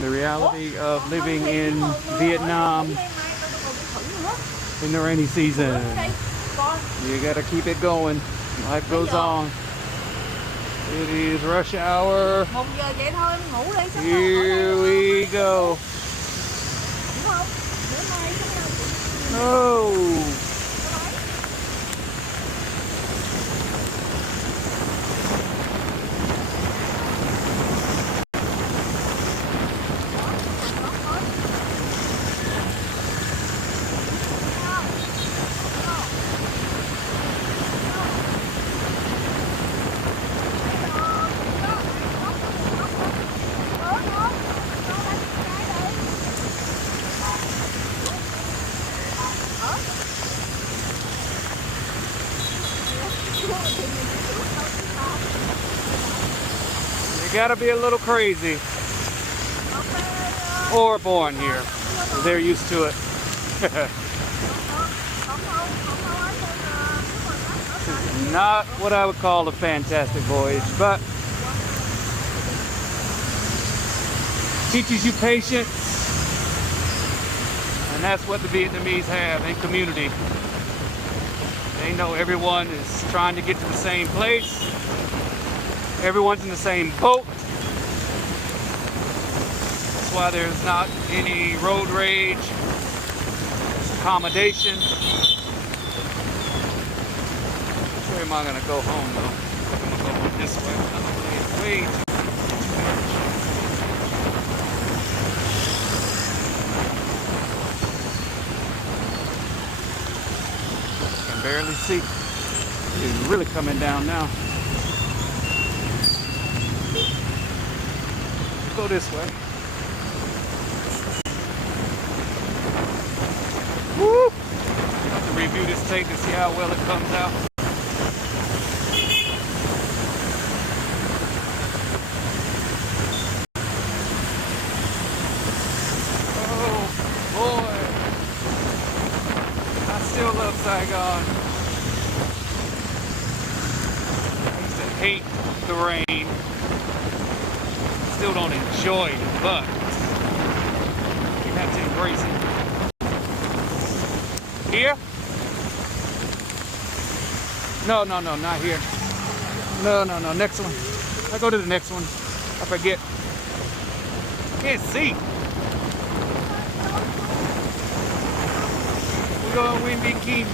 The reality of living in Vietnam in the rainy season. You gotta keep it going. Life goes on. It is rush hour. Here we go. Oh. You gotta be a little crazy or born here. They're used to it. This is not what I would call a fantastic voyage, but teaches you patience, and that's what the Vietnamese have in community. They know everyone is trying to get to the same place. Everyone's in the same boat. That's why there's not any road rage. There's accommodation. Which way am I gonna go home though? I'm gonna go this way. I'm gonna way too much. I can barely see. It's really coming down now. Go this way. Woo! I have to review this tape to see how well it comes out. Oh boy! I still love Saigon. I used to hate the rain. Still don't enjoy it, but you have to embrace it. Here? No, not here. No, next one. I go to the next one. I forget. I can't see. We go on Windy Key.